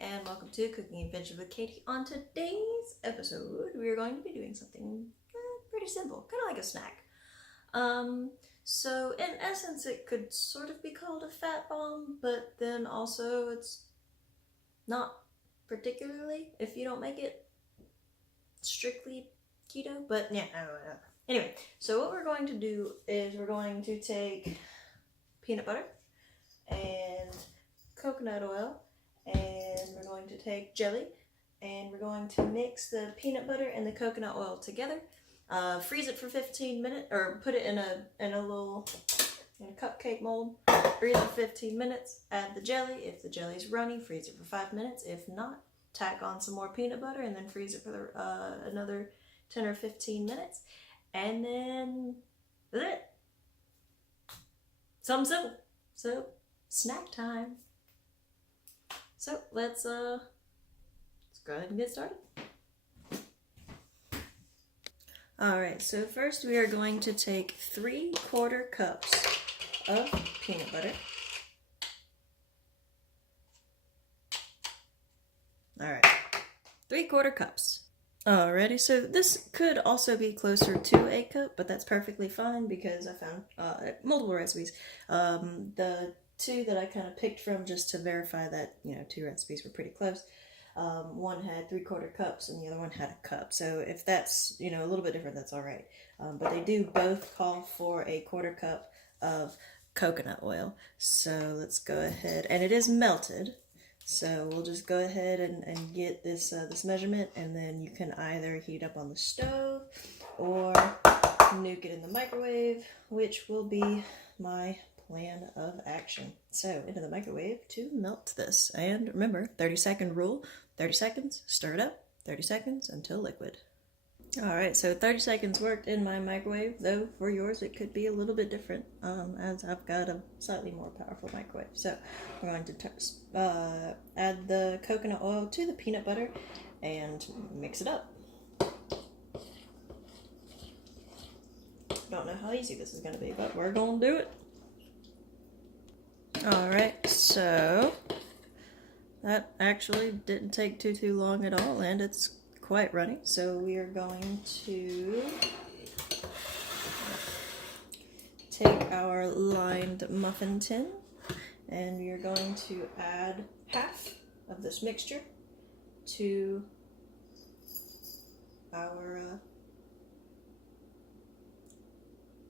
and welcome to Cooking Adventure with Katie. On today's episode, we are going to be doing something pretty simple, kind of like a snack. So in essence, it could sort of be called a fat bomb, but then also it's not particularly if you don't make it strictly keto, but yeah, I don't know. Anyway, so what we're going to do is we're going to take peanut butter and coconut oil, and we're going to take jelly, and we're going to mix the peanut butter and the coconut oil together. Freeze it for 15 minutes, or put it in a cupcake mold. Freeze it for 15 minutes. Add the jelly. If the jelly's runny, freeze it for 5 minutes. If not, tack on some more peanut butter and then freeze it for another 10 or 15 minutes. And then that's it. Something simple. So snack time. So let's go ahead and get started. Alright, so first we are going to take 3/4 cups of peanut butter. Alright, 3/4 cups. Alrighty, so this could also be closer to a cup, but that's perfectly fine because I found multiple recipes. The two that I kind of picked from just to verify that, two recipes were pretty close. One had 3/4 cups and the other one had a cup. So if that's, a little bit different, that's all right. But they do both call for a 1/4 cup of coconut oil. So let's go ahead, and it is melted. So we'll just go ahead and get this measurement, and then you can either heat up on the stove or nuke it in the microwave, which will be my plan of action. So into the microwave to melt this. And remember, 30-second rule, 30 seconds, stir it up, 30 seconds until liquid. Alright, so 30 seconds worked in my microwave, though for yours it could be a little bit different, as I've got a slightly more powerful microwave. So we're going to add the coconut oil to the peanut butter and mix it up. Don't know how easy this is going to be, but we're going to do it. Alright, so that actually didn't take too long at all, and it's quite runny. So we are going to take our lined muffin tin, and we are going to add half of this mixture to our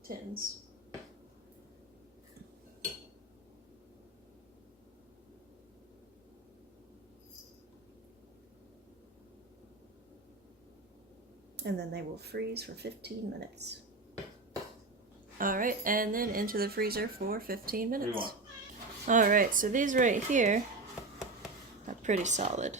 tins. And then they will freeze for 15 minutes. Alright, and then into the freezer for 15 minutes. Alright, so these right here are pretty solid.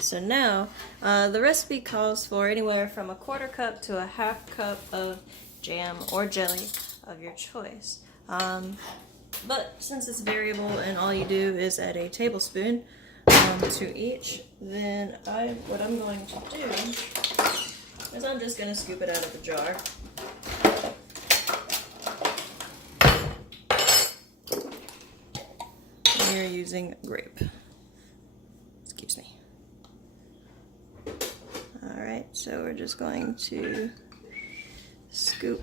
So now, the recipe calls for anywhere from 1/4 cup to a 1/2 cup of jam or jelly of your choice. But since it's variable and all you do is add a tablespoon to each, then what I'm going to do is I'm just going to scoop it out of the jar. We're using grape. Excuse me. Alright, so we're just going to scoop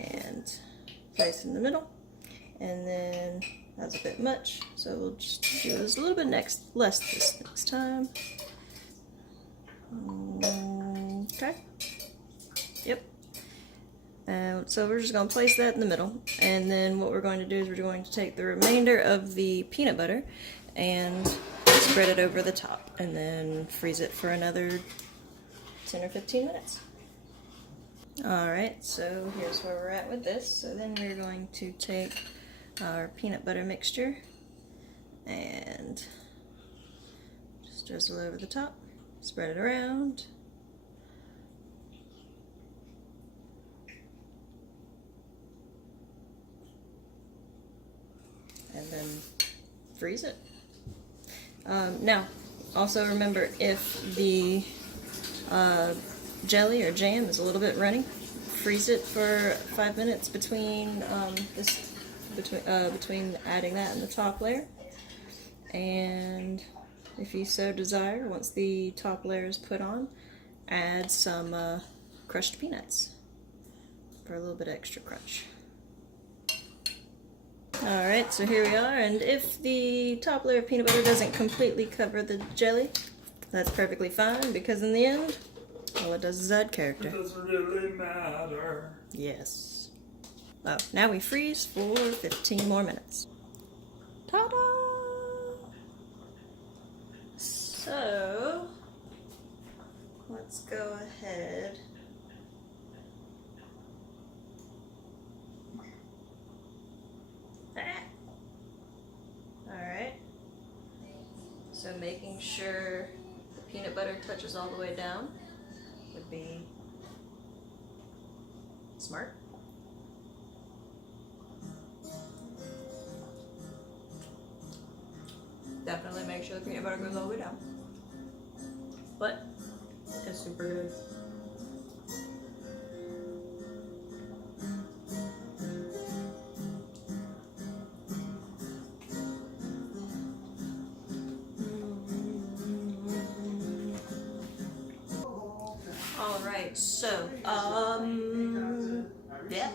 and place in the middle. And then that's a bit much, so we'll just do this a little bit less this next time. Okay. Yep. And so we're just going to place that in the middle, and then what we're going to do is we're going to take the remainder of the peanut butter and spread it over the top, and then freeze it for another 10 or 15 minutes. Alright, so here's where we're at with this. So then we're going to take our peanut butter mixture and just drizzle over the top. Spread it around. And then freeze it. Now, also remember, if the jelly or jam is a little bit runny, freeze it for 5 minutes between adding that and the top layer. And if you so desire, once the top layer is put on, add some crushed peanuts for a little bit extra crunch. Alright, so here we are, and if the top layer of peanut butter doesn't completely cover the jelly, that's perfectly fine, because in the end, all it does is add character. It doesn't really matter. Yes. Oh, now we freeze for 15 more minutes. Ta-da! So, let's go ahead. Alright. So making sure the peanut butter touches all the way down would be smart. Definitely make sure the peanut butter goes all the way down. But it's super good. Alright, so, yeah,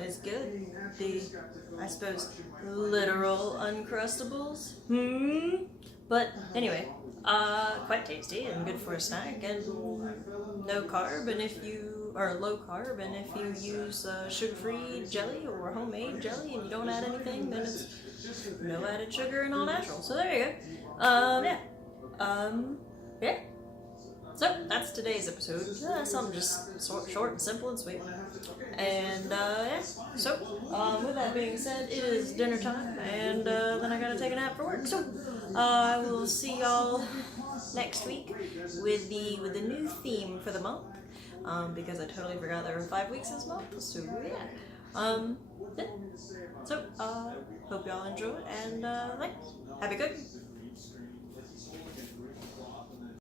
it's good. The, I suppose, literal Uncrustables. But anyway, quite tasty and good for a snack, and no carb, and if you are low carb, and if you use sugar-free jelly or homemade jelly and you don't add anything, then it's no added sugar and all natural. So there you go. Yeah. So that's today's episode. Something just short and simple and sweet. And yeah, so with that being said, it is dinner time, and then I gotta take a nap for work. So I will see y'all next week with the new theme for the month, because I totally forgot there were 5 weeks this month. So yeah. So hope y'all enjoy, and thanks. Happy cooking.